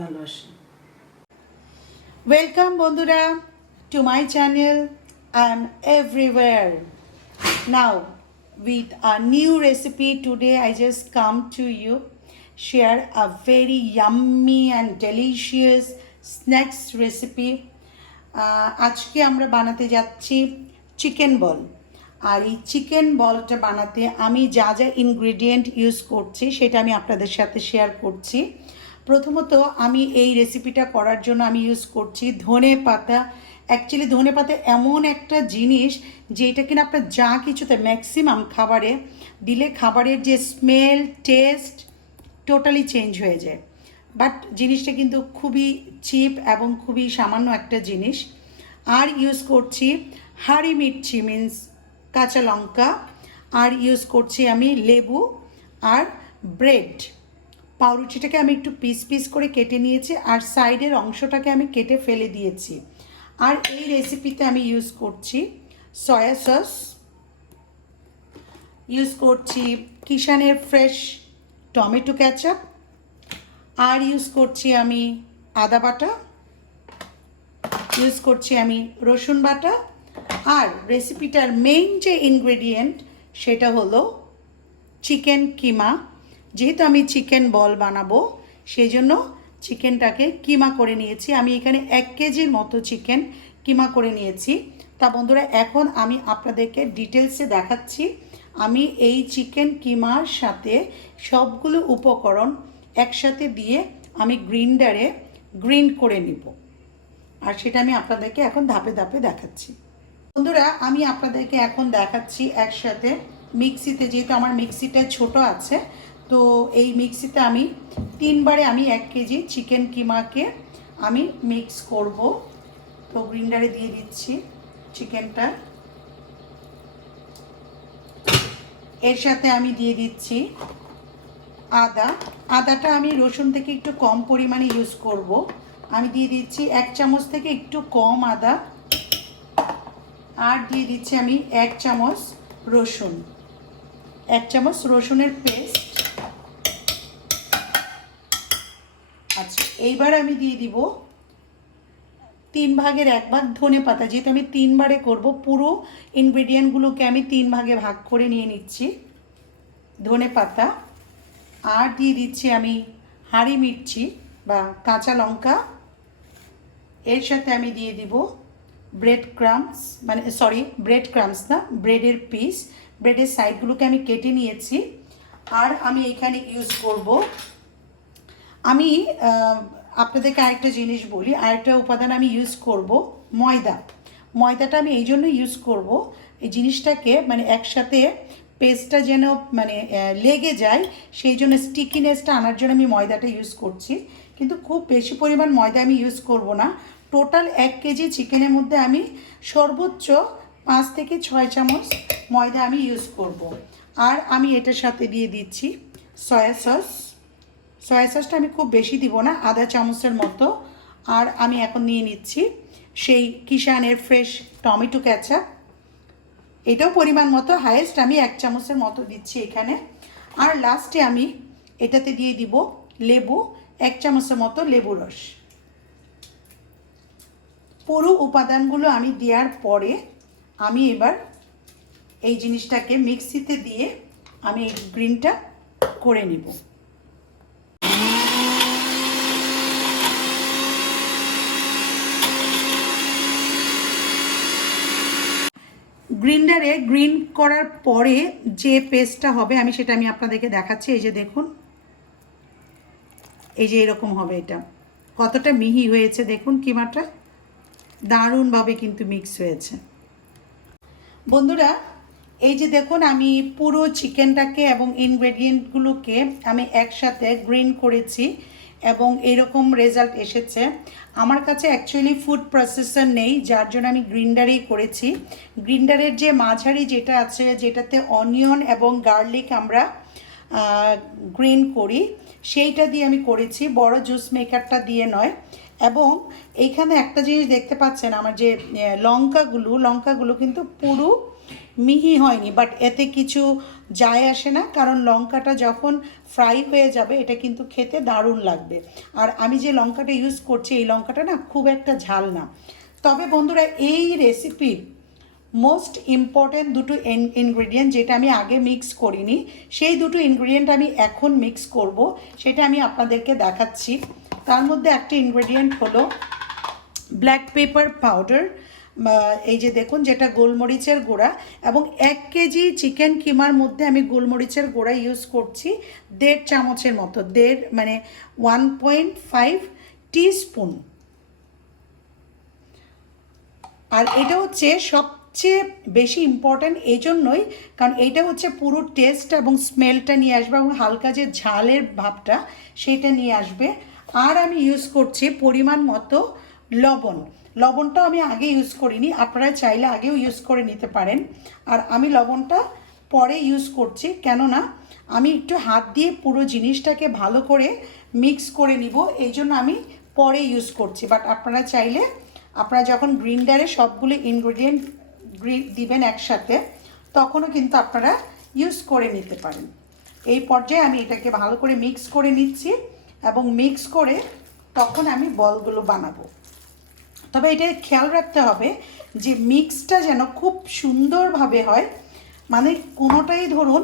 ভালোবাসি। ওয়েলকাম বন্ধুরা to my channel. I am everywhere. Now with a new recipe today I just come to you share a very yummy and delicious snacks recipe. আজকে আমরা বানাতে যাচ্ছি chicken বল। আর এই chicken বলটা বানাতে আমি যা যা ইনগ্রেডিয়েন্ট ইউজ করছি সেটা আমি আপনাদের সাথে শেয়ার করছি। প্রথমত আমি এই রেসিপিটা করার জন্য আমি ইউজ করছি ধনে পাতা। অ্যাকচুয়ালি ধনে পাতা এমন একটা জিনিস যেটা কিনা আপনার যা কিছুতে ম্যাক্সিমাম খাবারে দিলে খাবারের যে স্মেল টেস্ট টোটালি চেঞ্জ হয়ে যায়। বাট জিনিসটা কিন্তু খুবই চিপ এবং খুবই সামান্য একটা জিনিস। আর ইউজ করছি হাঁড়ি মির্চি মিন্স কাঁচা লঙ্কা, আর ইউজ করছি আমি লেবু আর ব্রেড। পাউরুটিটাকে আমি একটু পিস পিস করে কেটে নিয়েছি আর সাইডের অংশটাকে আমি কেটে ফেলে দিয়েছি। আর এই রেসিপিতে আমি ইউজ করছি সয়া সস, ইউজ করছি কিষানের ফ্রেশ টমেটো কেচাপ, আর ইউজ করছি আমি আদা বাটা, ইউজ করছি আমি রসুন বাটা। আর রেসিপিটার মেইন যে ইনগ্রেডিয়েন্ট সেটা হলো চিকেন কিমা। যেহেতু আমি চিকেন বল বানাবো সেই জন্য চিকেনটাকে কিমা করে নিয়েছি। আমি এখানে 1 কেজির মতো চিকেন কিমা করে নিয়েছি। তা বন্ধুরা এখন আমি আপনাদেরকে ডিটেলসে দেখাচ্ছি আমি এই চিকেন কিমার সাথে সবগুলো উপকরণ একসাথে দিয়ে আমি গ্রিন্ডারে গ্রিন্ড করে নিব। আর সেটা আমি আপনাদেরকে এখন ধাপে ধাপে দেখাচ্ছি। বন্ধুরা আমি আপনাদেরকে এখন দেখাচ্ছি একসাথে মিক্সিতে, যেহেতু আমার মিক্সিটা ছোট আছে তো এই মিক্সিতে আমি 3 বারে আমি 1 কেজি চিকেন কিমাকে আমি মিক্স করব। তো গ্রিন্ডারে দিয়ে দিচ্ছি চিকেনটা, এর সাথে আমি দিয়ে দিচ্ছি আদাটা আমি রসুন থেকে একটু কম পরিমাণে ইউজ করব। আমি দিয়ে দিচ্ছি 1 চামচ থেকে একটু কম আদা, আর দিয়ে দিচ্ছি আমি 1 চামচ রসুন, 1 চামচ রসুনের পেস্ট। আচ্ছা এইবার আমি দিয়ে দিব 3 ভাগের 1 ভাগ ধনে পাতা। যেহেতু আমি 3 বারে করব পুরো ইনগ্রেডিয়েন্টগুলোকে আমি 3 ভাগে ভাগ করে নিয়ে নিচ্ছি ধনে পাতা। আর দিয়ে দিচ্ছি আমি হাঁড়ি মির্চি বা কাঁচা লঙ্কা। এর সাথে আমি দিয়ে দিব ব্রেড ক্রাম্বস, মানে সরি ব্রেড ক্রাম্বস না, ব্রেডের পিস। ব্রেডের সাইডগুলোকে আমি কেটে নিয়েছি। আর আমি এখানে ইউজ করব আমি আপনাদেরকে আরেকটা জিনিস বলি, আরেকটা উপাদান আমি ইউজ করব ময়দাটা আমি এই জন্য ইউজ করব এই জিনিসটাকে মানে একসাথে পেস্টটা যেন মানে লেগে যায়, সেই জন্য স্টিকিনেসটা আনার জন্য আমি ময়দাটা ইউজ করছি। কিন্তু খুব বেশি পরিমাণ ময়দা আমি ইউজ করব না। টোটাল 1 কেজি চিকেনের মধ্যে আমি সর্বোচ্চ 5 থেকে 6 চামচ ময়দা আমি ইউজ করব। আর আমি এটার সাথে দিয়ে দিচ্ছি সয়া সসটা আমি খুব বেশি দিব না, আধা চামচের মতো। আর আমি এখন নিয়ে নিচ্ছি সেই কিষানের ফ্রেশ টমেটো কেচাপ, এটাও পরিমাণ মতো, হাইয়েস্ট আমি 1 চামচের মতো দিচ্ছি এখানে। আর লাস্টে আমি এটাতে দিয়ে দিব লেবু, 1 চামচের মতো লেবু রস। পুরো উপাদানগুলো আমি দেওয়ার পরে আমি এবার এই জিনিসটাকে মিক্সিতে দিয়ে আমি এই গ্রিনটা করে নিব। গ্রিন্ডারে গ্রিন করার পরে যে পেস্টটা হবে আমি সেটা আমি আপনাদেরকে দেখাচ্ছি। এই যে দেখুন, এই যে এরকম হবে, এটা কতটা মিহি হয়েছে দেখুন, কিমাটা দারুণভাবে কিন্তু মিক্স হয়েছে। বন্ধুরা এই যে দেখুন আমি পুরো চিকেনটাকে এবং ইনগ্রেডিয়েন্টগুলোকে আমি একসাথে গ্রিন করেছি এবং এরকম রেজাল্ট এসেছে। আমার কাছে অ্যাকচুয়ালি ফুড প্রসেসর নেই, যার জন্য আমি গ্রিন্ডারেই করেছি। গ্রিন্ডারের যে মাঝারি যেটা আছে, যেটাতে অনিয়ন এবং গার্লিক আমরা গ্রিন করি, সেইটা দিয়ে আমি করেছি, বড় জুস মেকারটা দিয়ে নয়। এবং এইখানে একটা জিনিস দেখতে পাচ্ছেন, আমার যে লঙ্কাগুলো কিন্তু পুরো মিহি হয়নি, বাট এতে কিছু যায় আসে না, কারণ লঙ্কাটা যখন ফ্রাই হয়ে যাবে এটা কিন্তু খেতে দারুণ লাগবে। আর আমি যে লঙ্কাটা ইউজ করছি এই লঙ্কাটা না খুব একটা ঝাল না। তবে বন্ধুরা এই রেসিপির মোস্ট ইম্পর্ট্যান্ট দুটো ইনগ্রিডিয়েন্ট যেটা আমি আগে মিক্স করিনি, সেই দুটো ইনগ্রিডিয়েন্ট আমি এখন মিক্স করব, সেটা আমি আপনাদেরকে দেখাচ্ছি। তার মধ্যে একটা ইনগ্রিডিয়েন্ট হলো ব্ল্যাক পেপার পাউডার, এই যে দেখুন যেটা গোলমরিচের গুঁড়া, এবং 1 কেজি চিকেন কিমার মধ্যে আমি গোলমরিচের গুঁড়া ইউজ করছি 1.5 চামচের মতো, 1.5 মানে 1.5 টিস্পুন। আর এটা হচ্ছে সবচেয়ে বেশি ইম্পর্ট্যান্ট এই জন্যই, কারণ এইটা হচ্ছে পুরো টেস্ট এবং স্মেলটা নিয়ে আসবে এবং হালকা যে ঝালের ভাবটা সেইটা নিয়ে আসবে। আর আমি ইউজ করছি পরিমাণ মতো লবণ। লবণটাও আমি আগে ইউজ করিনি, আপনারা চাইলে আগেও ইউজ করে নিতে পারেন। আর আমি লবণটা পরে ইউজ করছি, কেননা আমি একটু হাত দিয়ে পুরো জিনিসটাকে ভালো করে মিক্স করে নিব, এই জন্য আমি পরে ইউজ করছি। বাট আপনারা চাইলে আপনারা যখন গ্রিন্ডারে সবগুলো ইনগ্রিডিয়েন্ট দিবেন একসাথে, তখনও কিন্তু আপনারা ইউজ করে নিতে পারেন। এই পর্যায়ে আমি এটাকে ভালো করে মিক্স করে নিচ্ছি এবং মিক্স করে তখন আমি বলগুলো বানাবো। তবে এটা খেয়াল রাখতে হবে যে মিক্সটা যেন খুব সুন্দরভাবে হয়, মানে কোনোটাই ধরুন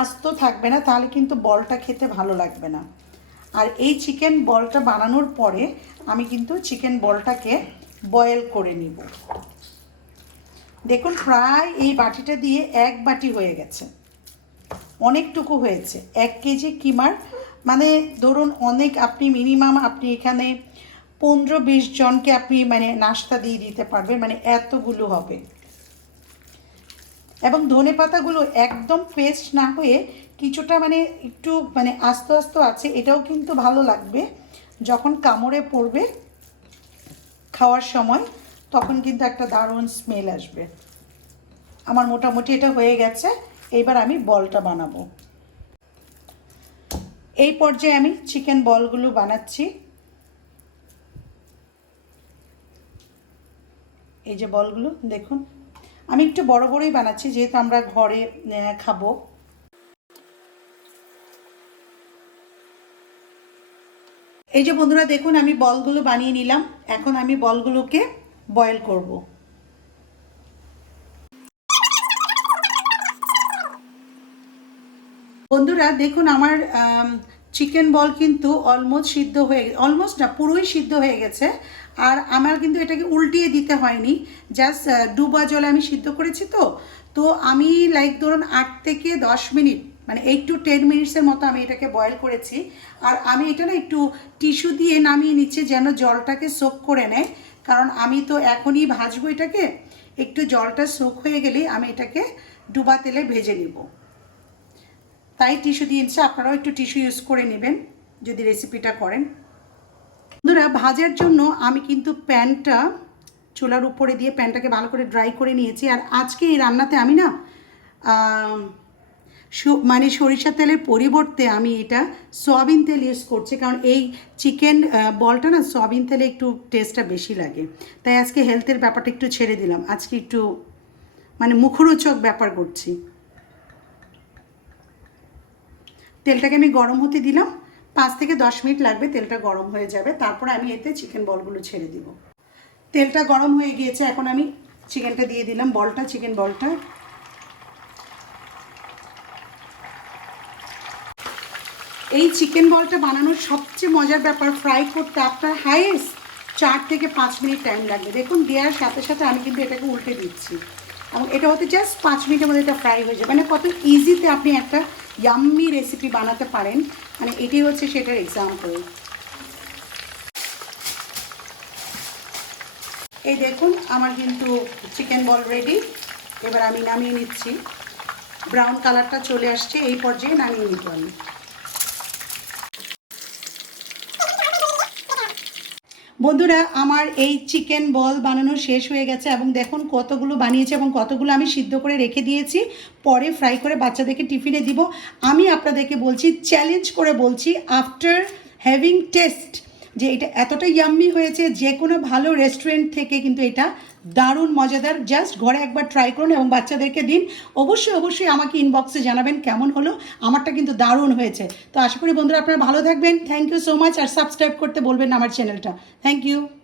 আস্ত থাকবে না, তাহলে কিন্তু বলটা খেতে ভালো লাগবে না। আর এই চিকেন বলটা বানানোর পরে আমি কিন্তু চিকেন বলটাকে বয়েল করে নিব। দেখুন প্রায় এই বাটিটা দিয়ে 1 বাটি হয়ে গেছে, অনেকটুকু হয়েছে 1 কেজি কিমার, মানে ধরুন অনেক, আপনি মিনিমাম আপনি এখানে 15-20 জনকে আপনি মানে নাস্তা দিয়ে দিতে পারবেন, মানে এতগুলো হবে। এবং ধনে পাতাগুলো একদম পেস্ট না হয়ে কিছুটা মানে একটু মানে আস্তে আস্তে আছে, এটাও কিন্তু ভালো লাগবে যখন কামড়ে পড়বে খাওয়ার সময়, তখন কিন্তু একটা দারুণ স্মেল আসবে। আমার মোটামুটি এটা হয়ে গেছে, এইবার আমি বলটা বানাবো। এই পর্যায়ে আমি চিকেন বলগুলো বানাচ্ছি। এই যে বলগুলো দেখুন, আমি একটু বড় বড়ই বানাচ্ছি যেহেতু আমরা ঘরে খাবো। এই যে বন্ধুরা দেখুন আমি বলগুলো বানিয়ে নিলাম, এখন আমি বলগুলোকে বয়েল করব। বন্ধুরা দেখুন আমার চিকেন বল কিন্তু অলমোস্ট না পুরোই সিদ্ধ হয়ে গেছে। আর আমার কিন্তু এটাকে উল্টিয়ে দিতে হয়নি, জাস্ট ডুবা জলে আমি সিদ্ধ করেছি। তো আমি লাইক ধরুন 8 থেকে 10 মিনিট মানে 8 to 10 মিনিটসের মতো আমি এটাকে বয়েল করেছি। আর আমি এটা না একটু টিস্যু দিয়ে নামিয়ে নিচ্ছি যেন জলটাকে সোক করে নেয়, কারণ আমি তো এখনই ভাজবো এটাকে, একটু জলটা সোক হয়ে গেলেই আমি এটাকে ডুবা তেলে ভেজে নিব, তাই টিস্যু দিয়েছে। আপনারাও একটু টিস্যু ইউজ করে নেবেন যদি রেসিপিটা করেন। বন্ধুরা ভাজার জন্য আমি কিন্তু প্যানটা চুলার উপরে দিয়ে প্যানটাকে ভালো করে ড্রাই করে নিয়েছি। আর আজকে এই রান্নাতে আমি না মানে সরিষা তেলের পরিবর্তে আমি এটা সয়াবিন তেল ইউজ করছি, কারণ এই চিকেন বলটা না সয়াবিন তেলে একটু টেস্টটা বেশি লাগে। তাই আজকে হেলথের ব্যাপারটা একটু ছেড়ে দিলাম, আজকে একটু মানে মুখরোচক ব্যাপার করছি। তেলটাকে আমি গরম হতে দিলাম, 5 থেকে 10 মিনিট লাগবে, তেলটা গরম হয়ে যাবে, তারপরে আমি এতে চিকেন বলগুলো ছেড়ে দিব। তেলটা গরম হয়ে গিয়েছে, এখন আমি চিকেনটা দিয়ে দিলাম, চিকেন বলটা। এই চিকেন বলটা বানানোর সবচেয়ে মজার ব্যাপার, ফ্রাই করতে আপনার হাইয়েস্ট 4 থেকে 5 মিনিট টাইম লাগবে। দেখুন দেওয়ার সাথে সাথে আমি কিন্তু এটাকে উল্টে দিচ্ছি এবং এটা হতে জাস্ট 5 মিনিটের মধ্যে এটা ফ্রাই হয়ে যাবে। মানে কত ইজিতে আপনি একটা ইয়াম্মি রেসিপি বানাতে পারেন, মানে এটাই হচ্ছে সেটার এক্সাম্পল। এই দেখুন আমার কিন্তু চিকেন বল রেডি, এবার আমি নামিয়ে নিচ্ছি। ব্রাউন কালারটা চলে আসছে, এই পর্যায়ে নামিয়ে নিব আমি। বন্ধুরা আমার এই চিকেন বল বানানো শেষ হয়ে গেছে এবং দেখুন কতগুলো বানিয়েছি এবং কতগুলো আমি সিদ্ধ করে রেখে দিয়েছি, পরে ফ্রাই করে বাচ্চাদেরকে টিফিনে দিব। আমি আপনাদেরকে বলছি, চ্যালেঞ্জ করে বলছি, আফটার হ্যাভিং টেস্ট যে এটা এতটা ইয়াম্মি হয়েছে, যে কোনো ভালো রেস্টুরেন্ট থেকে কিন্তু এটা দারুণ মজাদার, জাস্ট ঘরে একবার ট্রাই করুন এবং বাচ্চাদেরকে দিন। অবশ্যই অবশ্যই আমাকে ইনবক্সে জানাবেন কেমন হলো। আমারটা কিন্তু দারুণ হয়েছে। তো আশা করি বন্ধুরা আপনারা ভালো থাকবেন। Thank you so much. আর সাবস্ক্রাইব করতে বলবেন না আমার চ্যানেলটা। Thank you.